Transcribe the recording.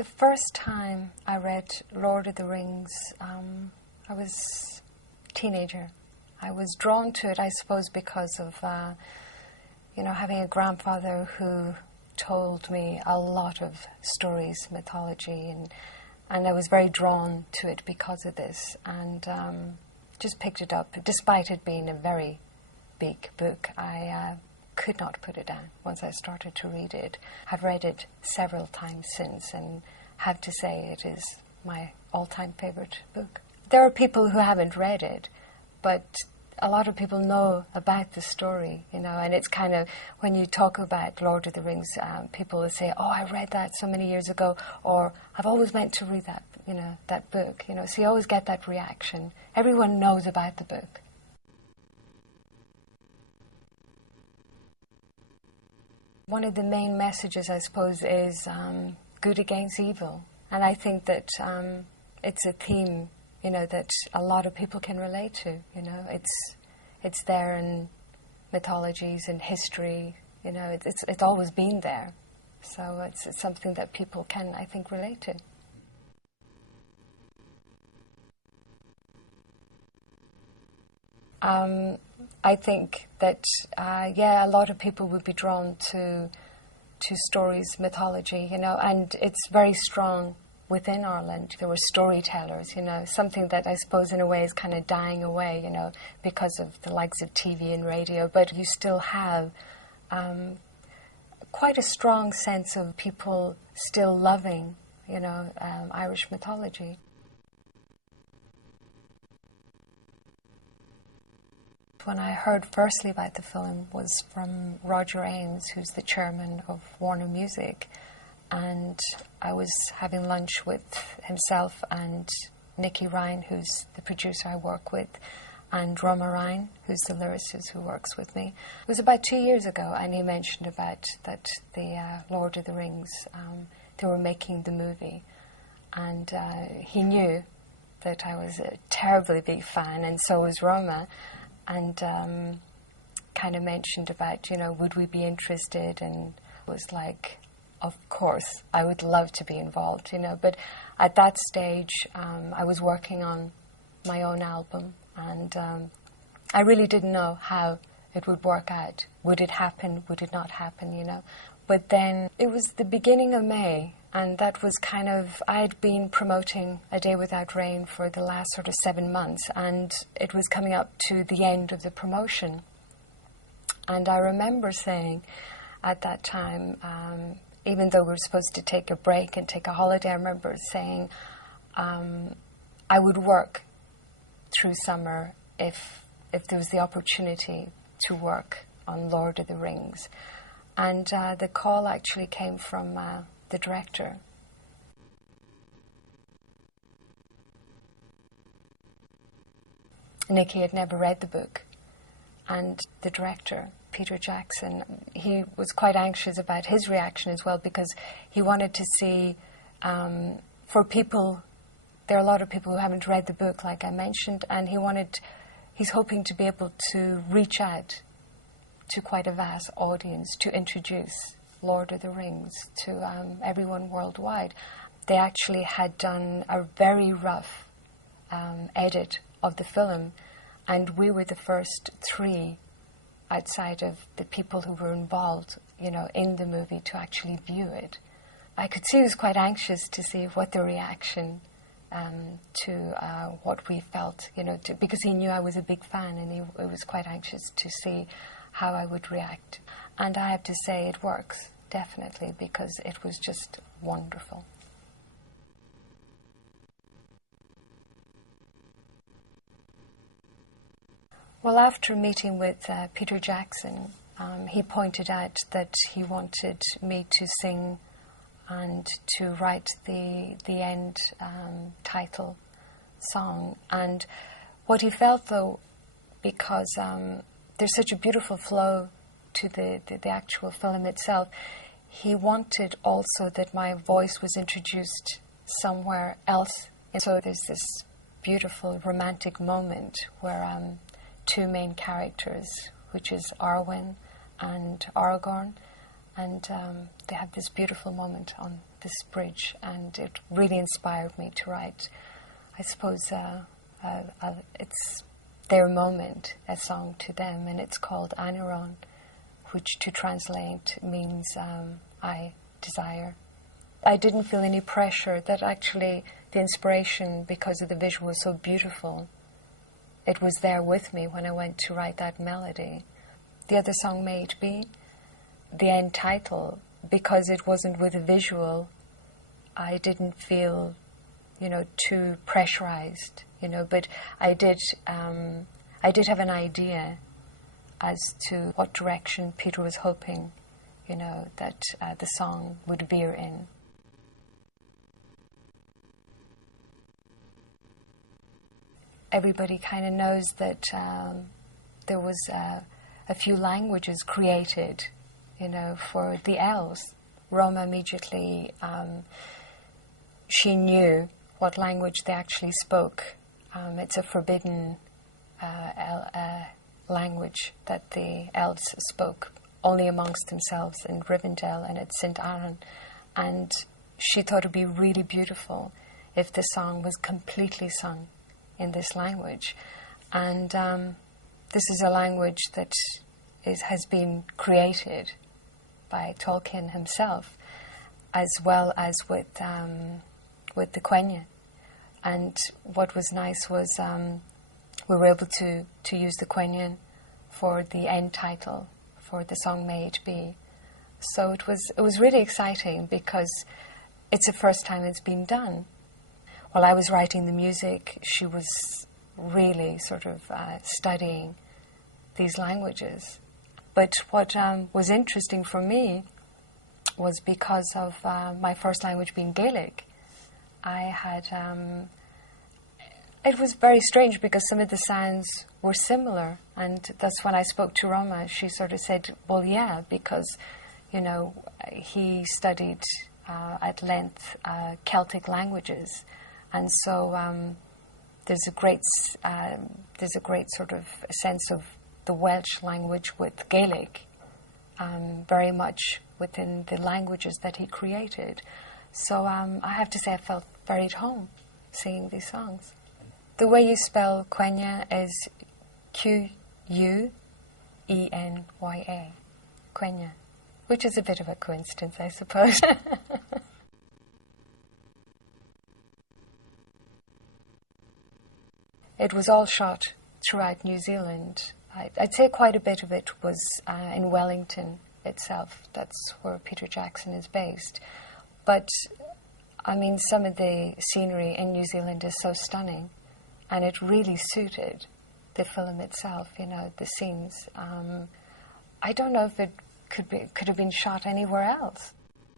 The first time I read Lord of the Rings, I was a teenager. I was drawn to it, I suppose, because of, having a grandfather who told me a lot of stories, mythology, and I was very drawn to it because of this, and just picked it up. Despite it being a very big book, I could not put it down once I started to read it. I've read it several times since and have to say it is my all-time favorite book. There are people who haven't read it, but a lot of people know about the story, and it's kind of, when you talk about Lord of the Rings, people will say, oh, I read that so many years ago, or I've always meant to read that, that book, so you always get that reaction. Everyone knows about the book. One of the main messages, I suppose, is good against evil, and I think that it's a theme that a lot of people can relate to. It's there in mythologies and history. It's always been there. So it's something that people can, I think, relate to. I think that a lot of people would be drawn to stories, mythology, and it's very strong within Ireland. There were storytellers, something that I suppose in a way is kind of dying away, because of the likes of TV and radio, but you still have quite a strong sense of people still loving, Irish mythology. When I heard firstly about the film was from Roger Ames, who's the chairman of Warner Music. And I was having lunch with himself and Nicky Ryan, who's the producer I work with, and Roma Ryan, who's the lyricist who works with me. It was about 2 years ago, and he mentioned about that the Lord of the Rings, they were making the movie. And he knew that I was a terribly big fan, and so was Roma, and kind of mentioned about, would we be interested, and it was like, of course, I would love to be involved, but at that stage, I was working on my own album, and I really didn't know how it would work out. Would it happen? Would it not happen, But then it was the beginning of May, and that was kind of, I had been promoting A Day Without Rain for the last sort of 7 months, and it was coming up to the end of the promotion. And I remember saying at that time, even though we were supposed to take a break and take a holiday, I remember saying I would work through summer if there was the opportunity to work on Lord of the Rings. And the call actually came from the director. Nicky had never read the book, and the director, Peter Jackson, he was quite anxious about his reaction as well, because he wanted to see, for people, there are a lot of people who haven't read the book, like I mentioned, and he's hoping to be able to reach out to quite a vast audience to introduce Lord of the Rings to everyone worldwide. They actually had done a very rough edit of the film, and we were the first 3 outside of the people who were involved, in the movie to actually view it. I could see he was quite anxious to see what the reaction to what we felt, because he knew I was a big fan, and he was quite anxious to see how I would react. And I have to say it works, definitely, because it was just wonderful. Well, after meeting with Peter Jackson, he pointed out that he wanted me to sing and to write the end title song. And what he felt, though, because there's such a beautiful flow to the actual film itself, he wanted also that my voice was introduced somewhere else. And so there's this beautiful romantic moment where 2 main characters, which is Arwen and Aragorn, and they have this beautiful moment on this bridge, and it really inspired me to write, I suppose, it's their moment, a song to them, and it's called Aniron, which to translate means I desire. I didn't feel any pressure, that actually the inspiration, because of the visual, was so beautiful. It was there with me when I went to write that melody. The other song, May It Be, the end title, because it wasn't with a visual, I didn't feel, too pressurized, but I did have an idea as to what direction Peter was hoping, that the song would veer in. Everybody kind of knows that there was a few languages created, for the elves. Roma immediately, she knew what language they actually spoke. It's a forbidden language that the elves spoke only amongst themselves in Rivendell and at St. Aaron. And she thought it would be really beautiful if the song was completely sung in this language. And this is a language that has been created by Tolkien himself, as well as with the Quenya. And what was nice was we were able to use the Quenya for the end title for the song May It Be. So it was really exciting, because it's the first time it's been done. While I was writing the music, she was really sort of studying these languages. But what was interesting for me was because of my first language being Gaelic. I had... it was very strange, because some of the sounds were similar, and that's when I spoke to Roma. She sort of said, well, yeah, because, he studied at length Celtic languages, and so there's a great sort of sense of the Welsh language with Gaelic, very much within the languages that he created. So I have to say I felt very at home singing these songs. The way you spell Quenya is Quenya, Quenya, which is a bit of a coincidence, I suppose. It was all shot throughout New Zealand. I'd say quite a bit of it was in Wellington itself. That's where Peter Jackson is based. But, I mean, some of the scenery in New Zealand is so stunning, and it really suited the film itself, the scenes. I don't know if it could have been shot anywhere else.